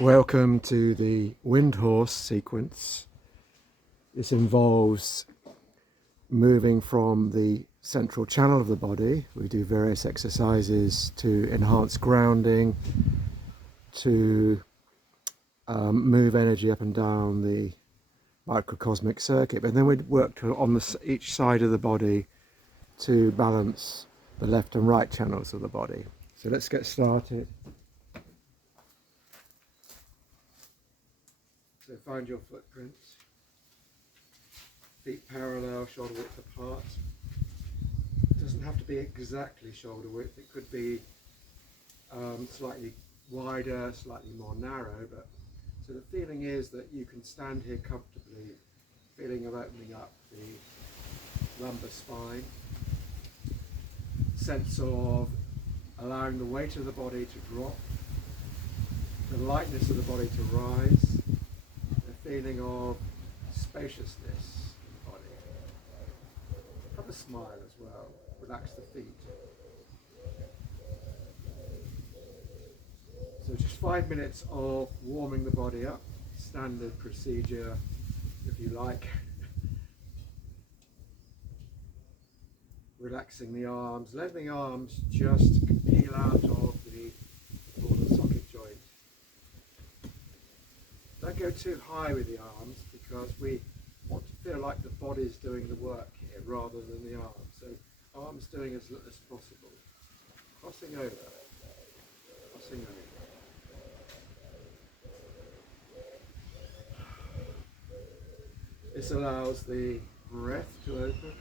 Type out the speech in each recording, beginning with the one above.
Welcome to the Windhorse sequence. This involves moving from the central channel of the body. We do various exercises to enhance grounding, to move energy up and down the microcosmic circuit, but then we work on each side of the body to balance the left and right channels of the body. So let's get started. So find your footprints, feet parallel, shoulder width apart. It doesn't have to be exactly shoulder width, it could be slightly wider, slightly more narrow, but so the feeling is that you can stand here comfortably, feeling of opening up the lumbar spine, sense of allowing the weight of the body to drop, the lightness of the body to rise, a feeling of spaciousness in the body. Have a smile as well, relax the feet. So just 5 minutes of warming the body up, standard procedure if you like. Relaxing the arms, letting the arms just peel out of the ball and socket joint. Don't go too high with the arms because we want to feel like the body's doing the work here rather than the arms. So arms doing as little as possible. Crossing over, crossing over. This allows the breath to open,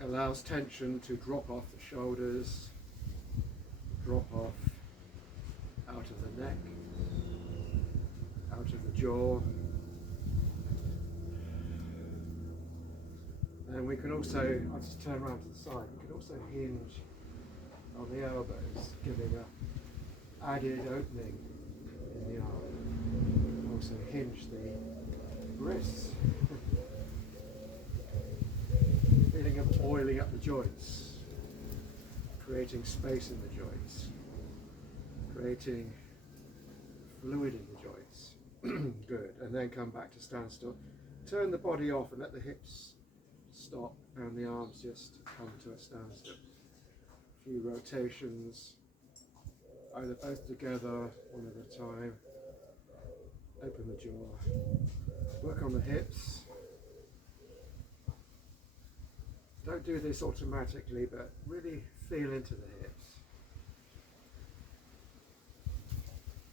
allows tension to drop off the shoulders, drop off out of the neck, out of the jaw. And we can also, I'll just turn around to the side, we can also hinge on the elbows, giving a added opening in the arm. Also hinge the wrists. Feeling of oiling up the joints, creating space in the joints, creating fluid in the joints. Good. And then come back to standstill. Turn the body off and let the hips stop and the arms just come to a standstill. A few rotations, either both together, one at a time. Open the jaw. Work on the hips. Don't do this automatically, but really feel into the hips.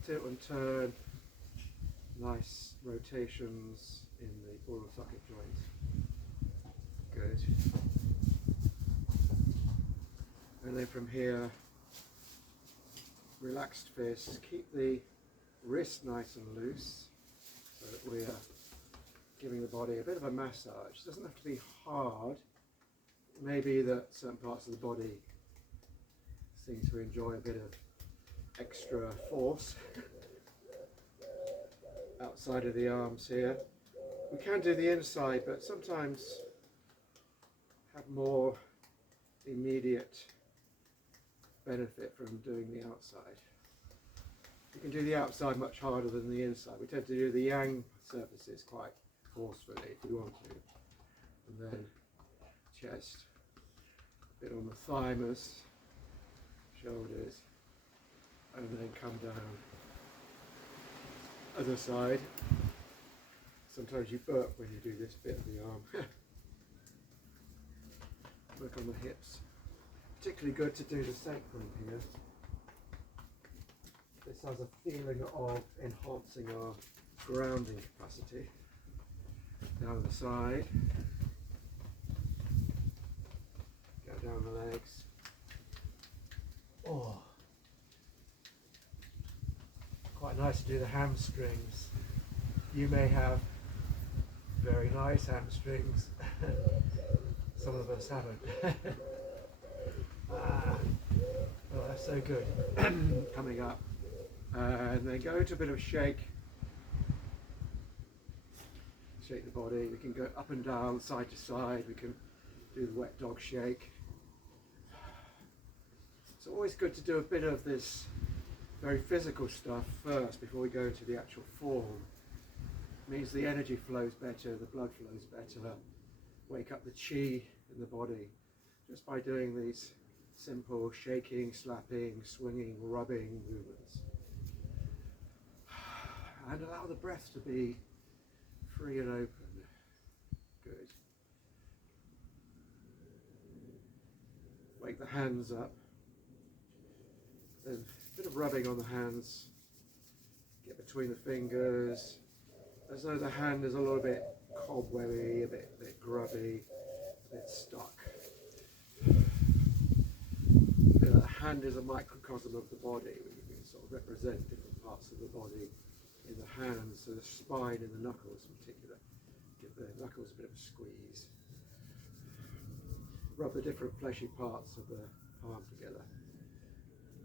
Tilt and turn, nice rotations in the ball and socket joints. Good. And then from here, relaxed fists. Keep the wrist nice and loose so that we are giving the body a bit of a massage. It doesn't have to be hard. Maybe that certain parts of the body seem to enjoy a bit of extra force outside of the arms here. We can do the inside, but sometimes have more immediate benefit from doing the outside. You can do the outside much harder than the inside. We tend to do the yang surfaces quite forcefully if you want to. And then chest, a bit on the thymus, shoulders, and then come down. Other side. Sometimes you burp when you do this bit of the arm. Work on the hips. Particularly good to do the sacrum here. This has a feeling of enhancing our grounding capacity. Down the side. Go down the legs. Oh. Quite nice to do the hamstrings. You may have very nice hamstrings. Some of us haven't. Oh, that's so good. Coming up. And then go into a bit of a shake. Shake the body. We can go up and down, side to side. We can do the wet dog shake. It's always good to do a bit of this very physical stuff first before we go into the actual form. It means the energy flows better, the blood flows better, wake up the chi in the body just by doing these simple shaking, slapping, swinging, rubbing movements. And allow the breath to be free and open. Good. Wake the hands up. Then a bit of rubbing on the hands. Get between the fingers. As though the hand is a little bit cobwebby, a bit grubby, a bit stuck. The hand is a microcosm of the body. We can sort of represent different parts of the body in the hands, so the spine and the knuckles in particular. Give the knuckles a bit of a squeeze. Rub the different fleshy parts of the palm together.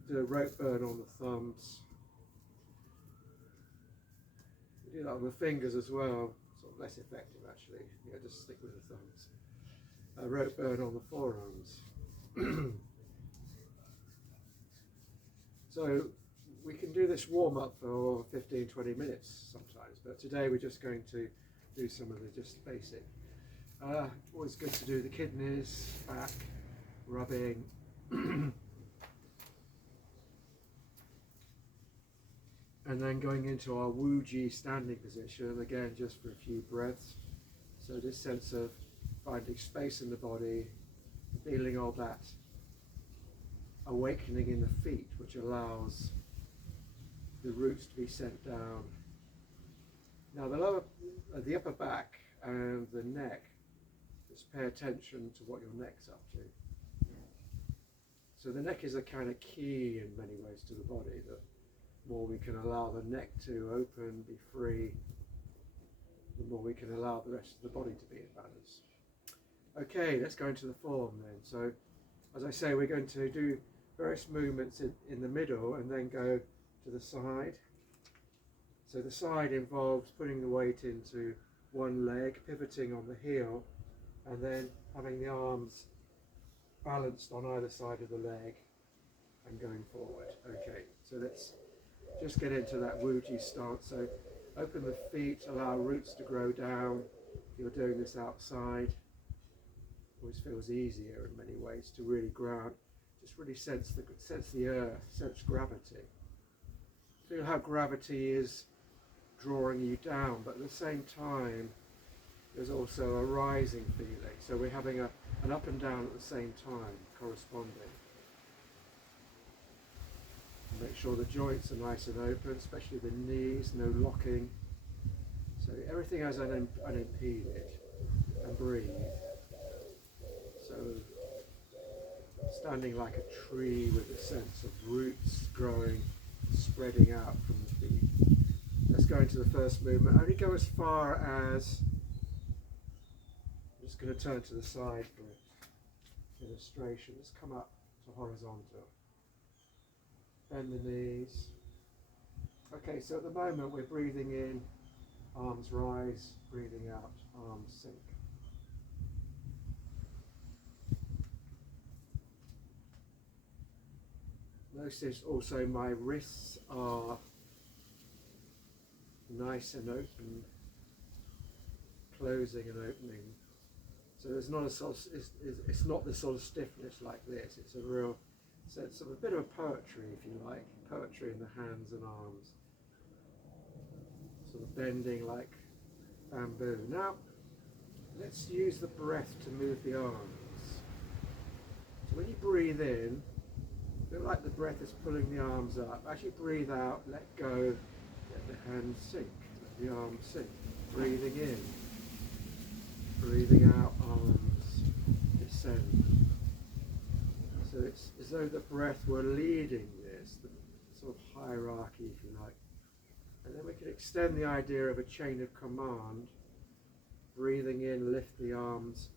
Do a rope burn on the thumbs. You do that on the fingers as well, sort of less effective actually. Yeah, just stick with the thumbs. A rope burn on the forearms. So we can do this warm-up for 15-20 minutes sometimes, but today we're just going to do some of the just basic. Always good to do the kidneys, back, rubbing. And then going into our Wuji standing position, again just for a few breaths. So this sense of finding space in the body, feeling all that awakening in the feet, which allows the roots to be sent down. Now the upper back and the neck, just pay attention to what your neck's up to. So the neck is a kind of key in many ways to the body. The more we can allow the neck to open, be free, the more we can allow the rest of the body to be in balance. Okay, let's go into the form then. So as I say, we're going to do various movements in the middle and then go to the side. So the side involves putting the weight into one leg, pivoting on the heel, and then having the arms balanced on either side of the leg and going forward. Okay, so let's just get into that Wuji stance. So open the feet, allow roots to grow down. If you're doing this outside, always feels easier in many ways to really ground. Just really sense the earth, sense gravity. Feel how gravity is drawing you down, but at the same time there's also a rising feeling. So we're having an up and down at the same time, corresponding. Make sure the joints are nice and open, especially the knees, no locking. So everything is unimpeded, and breathe. So standing like a tree with a sense of roots growing, spreading out from the feet. Let's go into the first movement. Only go as far as, I'm just going to turn to the side for illustration. Just come up to horizontal. Bend the knees. Okay, so at the moment we're breathing in, arms rise, breathing out, arms sink. Notice also my wrists are nice and open, closing and opening. So there's not it's not the sort of stiffness like this. It's a real sense of a bit of poetry, if you like, poetry in the hands and arms, sort of bending like bamboo. Now let's use the breath to move the arms. So when you breathe in, feel like the breath is pulling the arms up. As you breathe out, let go, let the hands sink, let the arms sink. Breathing in, breathing out, arms descend. So it's as though the breath were leading this, the sort of hierarchy, if you like. And then we can extend the idea of a chain of command. Breathing in, lift the arms,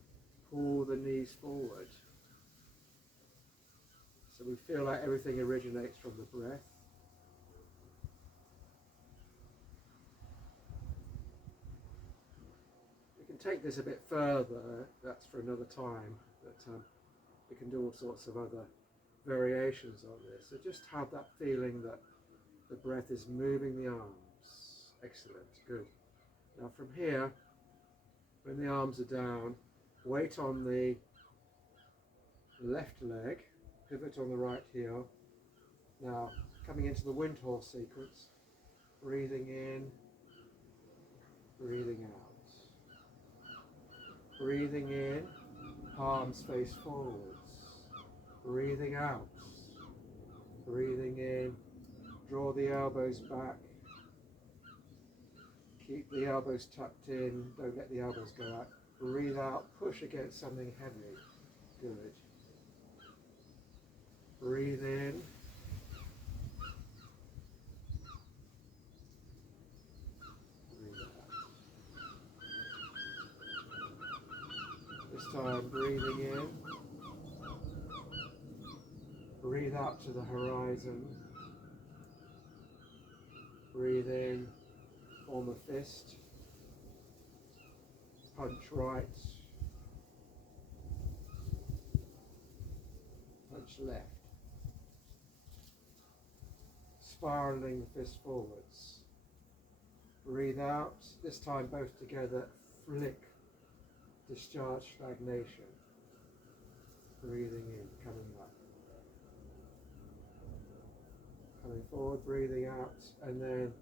pull the knees forward. So we feel like everything originates from the breath. We can take this a bit further, that's for another time, but we can do all sorts of other variations on this. So just have that feeling that the breath is moving the arms. Excellent, good. Now from here, when the arms are down, weight on the left leg, pivot on the right heel. Now coming into the Windhorse sequence, breathing in, breathing out. Breathing in, palms face forwards. Breathing out. Breathing in, draw the elbows back. Keep the elbows tucked in, don't let the elbows go out. Breathe out, push against something heavy. Good. Breathe in. Breathe out. This time breathing in. Breathe out to the horizon. Breathe in, form a fist. Punch right. Punch left. Spiraling the fist forwards. Breathe out, this time both together, flick, discharge, stagnation. Breathing in, coming up. Coming forward, breathing out, and then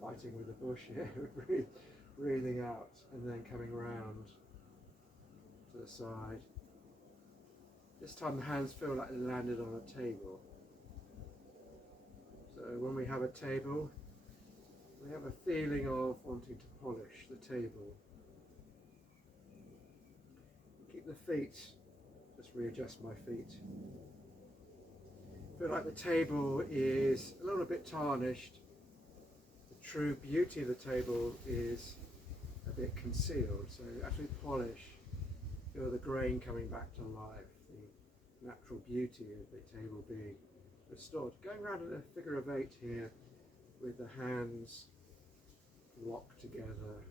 fighting with the bush here, breathing out, and then coming round to the side. This time the hands feel like they landed on a table. So when we have a table, we have a feeling of wanting to polish the table. Keep the feet, just readjust my feet. Feel like the table is a little bit tarnished. The true beauty of the table is a bit concealed. So as we polish, feel the grain coming back to life, the natural beauty of the table being restored. Going around in a figure of 8 here with the hands locked together.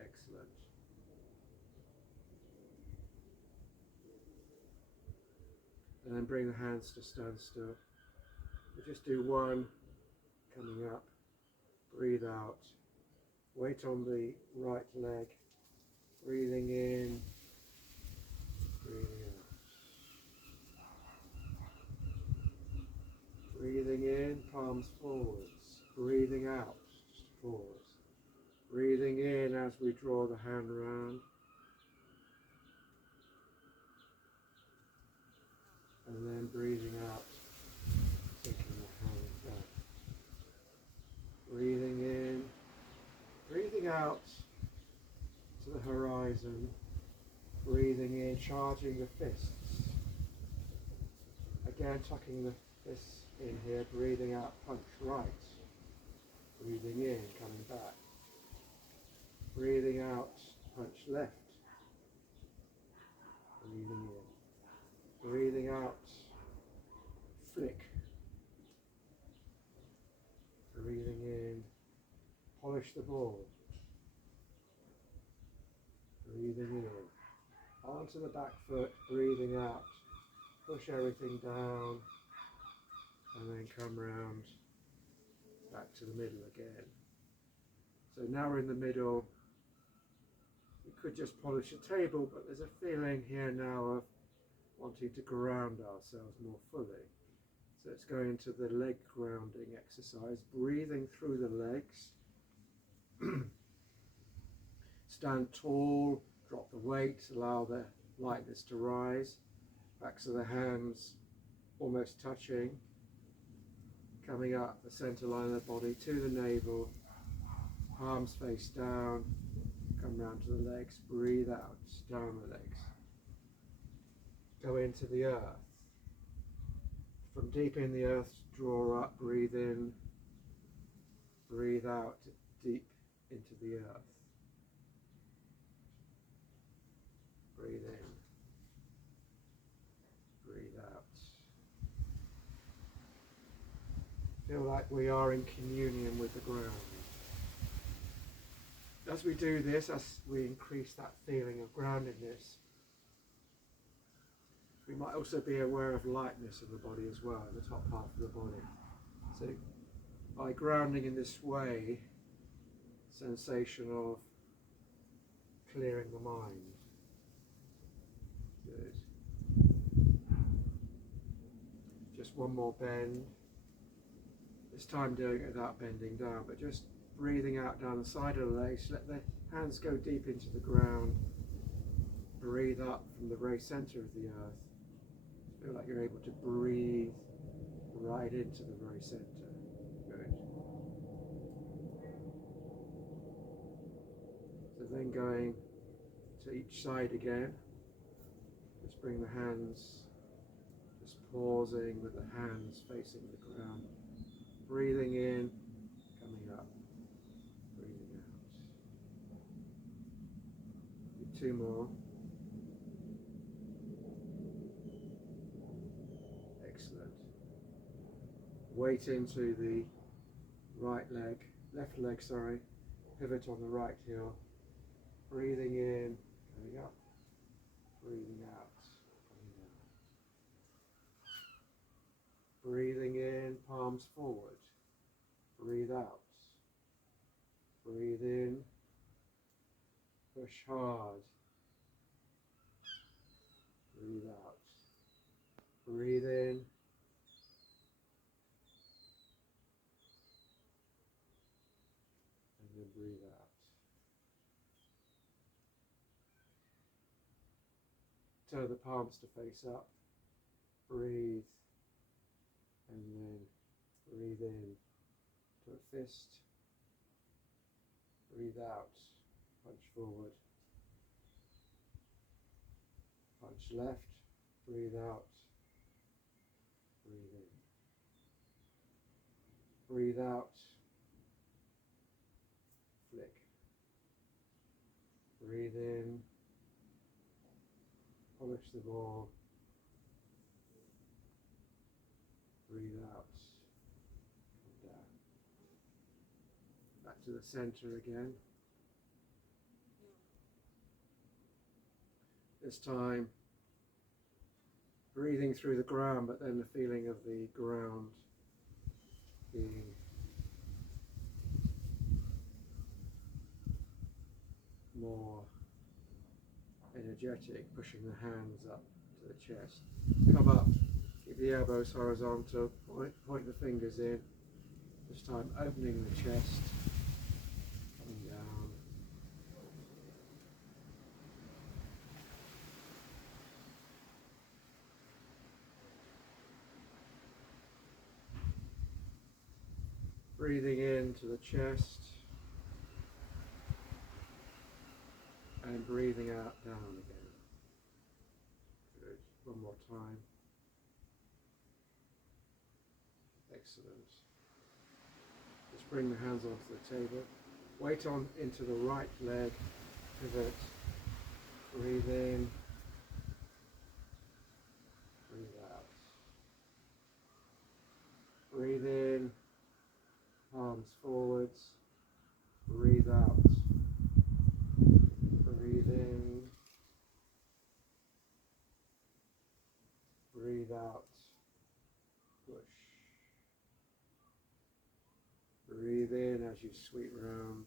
Excellent. And then bring the hands to standstill. We just do one, coming up, breathe out, weight on the right leg, breathing in, breathing out. Breathing in, palms forwards, breathing out, just pause. Breathing in as we draw the hand round. And then breathing out, taking the hand back. Breathing in, breathing out to the horizon. Breathing in, charging the fists. Again, tucking the fists in here, breathing out, punch right. Breathing in, coming back. Breathing out, punch left. Breathing in. Breathing out, flick. Breathing in, polish the ball. Breathing in, onto the back foot, breathing out, push everything down, and then come round back to the middle again. So now we're in the middle. We could just polish the table, but there's a feeling here now of wanting to ground ourselves more fully. So it's going into the leg grounding exercise, breathing through the legs. Stand tall, drop the weight, allow the lightness to rise. Backs of the hands almost touching. Coming up the center line of the body to the navel, palms face down, come round to the legs, breathe out, down the legs. Go into the earth. From deep in the earth, draw up, breathe in, breathe out, deep into the earth. Breathe in, breathe out. Feel like we are in communion with the ground. As we do this, as we increase that feeling of groundedness, We might also be aware of lightness of the body as well, in the top half of the body. So by grounding in this way, sensation of clearing the mind. Good. Just one more bend. This time doing it without bending down, but just breathing out down the side of the legs. Let the hands go deep into the ground. Breathe up from the very center of the earth. Feel like you're able to breathe right into the very center. Good. So then going to each side again. Just bring the hands, just pausing with the hands facing the ground. Breathing in, coming up, breathing out. Do 2 more. Excellent. Weight into the left leg, sorry. Pivot on the right heel. Breathing in, coming up, breathing out, coming down. Breathing in, palms forward. Breathe out. Breathe in. Push hard. Breathe out. Breathe in. And then breathe out. Turn the palms to face up. Breathe. And then breathe in to a fist. Breathe out. Punch forward. Punch left. Breathe out. Breathe in. Breathe out. Flick. Breathe in. Polish the ball. Breathe out. Come down. Back to the center again. This time, breathing through the ground, but then the feeling of the ground being more energetic, pushing the hands up to the chest. Come up, keep the elbows horizontal, point the fingers in. This time opening the chest, coming down. Breathing into the chest and breathing out down again. Good. One more time. Excellent. Just bring the hands onto the table. Weight on into the right leg. Pivot. Breathe in. Breathe out. Breathe in. Palms forwards. Breathe out. Breathe in. Breathe out. Push. Breathe in as you sweep round.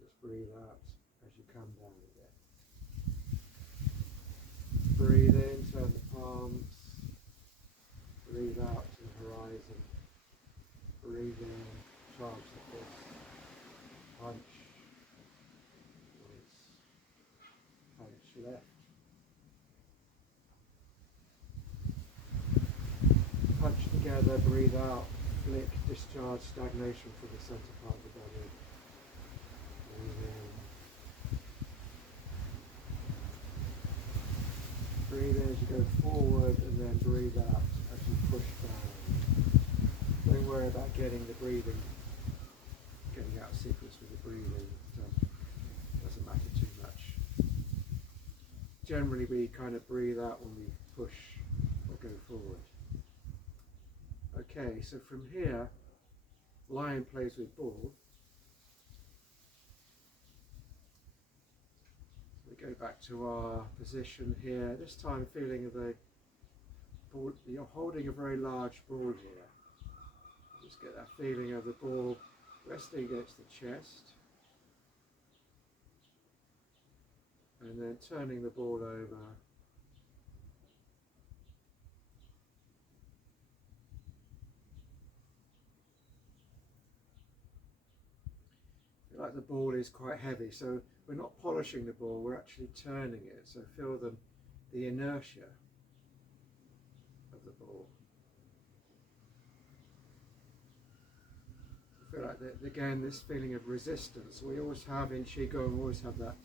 Just breathe out as you come down again. Breathe in, turn the palms. Breathe out to the horizon. Breathe in, charge the fist. Punch. Release. Punch left. Punch together, breathe out. Flick, discharge, stagnation from the center part of the body. Breathe in. Breathe in as you go forward and then breathe out as you push down. Don't worry about getting the breathing, getting out of sequence with the breathing. It doesn't matter too much. Generally we kind of breathe out when we push or go forward. Okay, so from here, lion plays with ball. go back to our position here. This time feeling of the ball. You're holding a very large ball here. Just get that feeling of the ball resting against the chest. And then turning the ball over. Like the ball is quite heavy, so we're not polishing the ball, we're actually turning it. So feel the inertia of the ball. I feel like again this feeling of resistance. We always have in Qigong, we always have that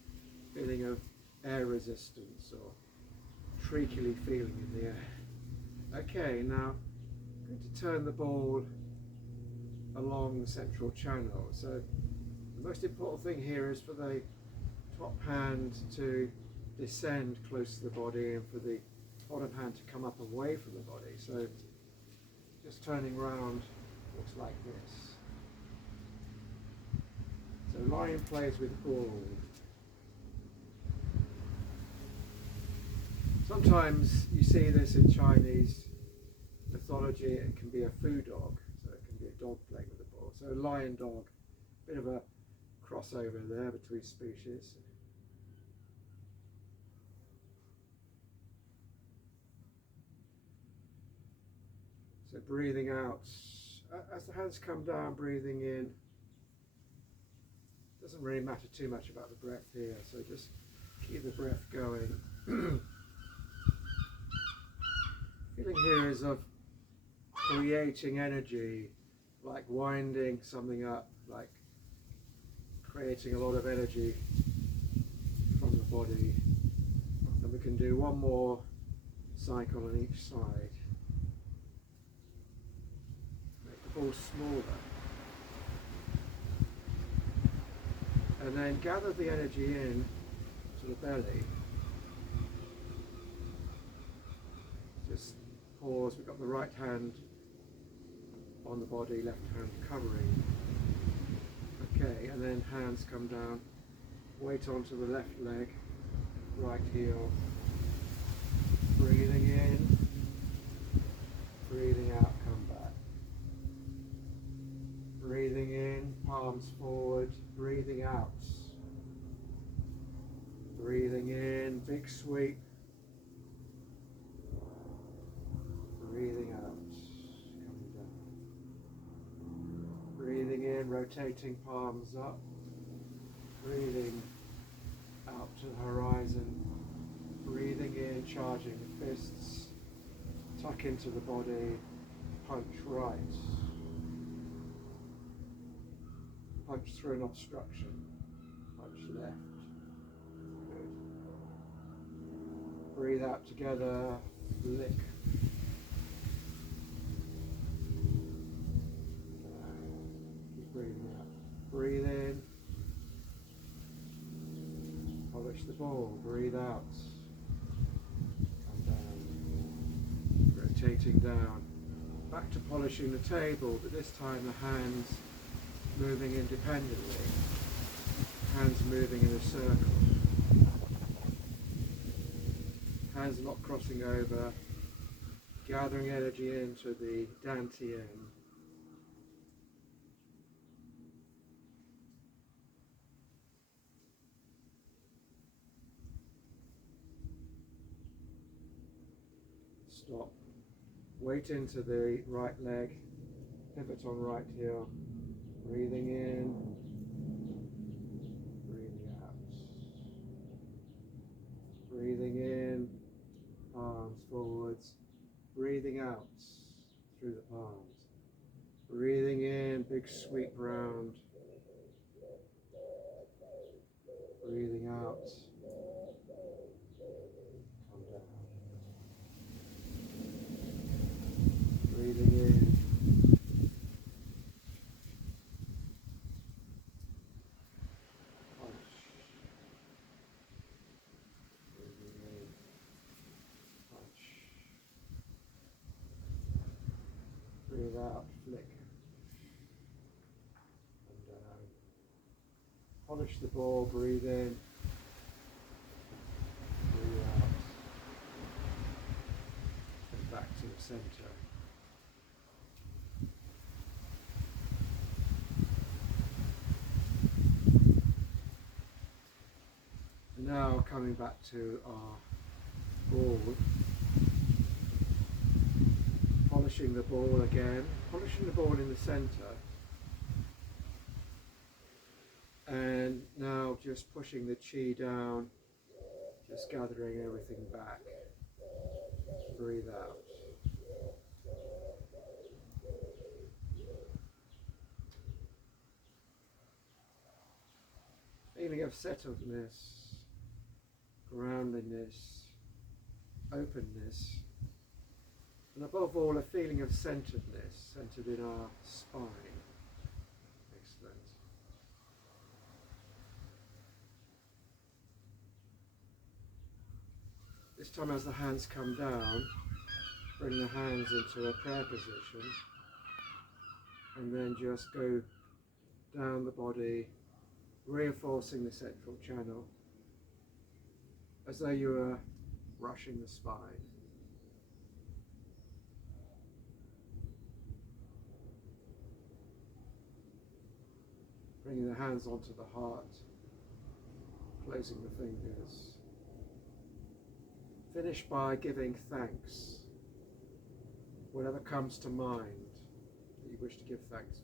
feeling of air resistance or treacly feeling in the air. Okay, now I'm going to turn the ball along the central channel. So the most important thing here is for the top hand to descend close to the body and for the bottom hand to come up away from the body. So just turning round looks like this. So lion plays with ball. Sometimes you see this in Chinese mythology. It can be a fu dog, so it can be a dog playing with the ball. So lion dog, bit of a crossover there between species. So breathing out as the hands come down, breathing in. Doesn't really matter too much about the breath here, so just keep the breath going. Feeling here is of creating energy, like winding something up, like creating a lot of energy from the body. And we can do one more cycle on each side. Make the ball smaller. And then gather the energy in to the belly. Just pause. We've got the right hand on the body, left hand covering. Okay, and then hands come down, weight onto the left leg, right heel, breathing in, breathing out, come back. Breathing in, palms forward, breathing out. Breathing in, big sweep. Breathing out, coming down. Breathing in, rotating palms up. Breathing out to the horizon. Breathing in, charging the fists. Tuck into the body. Punch right. Punch through an obstruction. Punch left. Good. Breathe out together. Lick. Keep breathing out. Breathe in. Polish the ball. Breathe out. Come down. Rotating down. Back to polishing the table, but this time the hands moving independently. Hands moving in a circle. Hands not crossing over. Gathering energy into the dantian. Stop. Weight into the right leg. Pivot on right heel. Breathing in. Breathing out. Breathing in. Palms forwards. Breathing out through the palms. Breathing in, big sweep round. Breathing out. Come down. Breathing in. Punch. Breathing in. Punch. Breathe out, flick. And down. Polish the ball, breathe in. of center. And now coming back to our ball, polishing the ball again, polishing the ball in the center, and now just pushing the chi down, just gathering everything back. Breathe out. Feeling of settledness, groundedness, openness, and above all a feeling of centeredness, centered in our spine. Excellent. This time as the hands come down, bring the hands into a prayer position and then just go down the body, reinforcing the central channel as though you were brushing the spine. Bringing the hands onto the heart, closing the fingers. Finish by giving thanks, whatever comes to mind that you wish to give thanks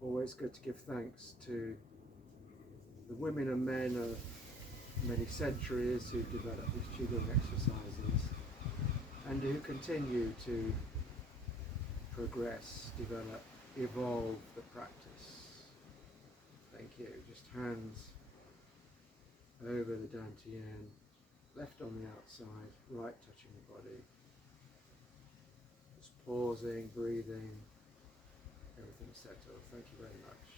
for. Always good to give thanks to the women and men of many centuries who developed these Qigong exercises and who continue to progress, develop, evolve the practice. Thank you. Just hands over the dantian, left on the outside, right touching the body. Just pausing, breathing, everything settled. Thank you very much.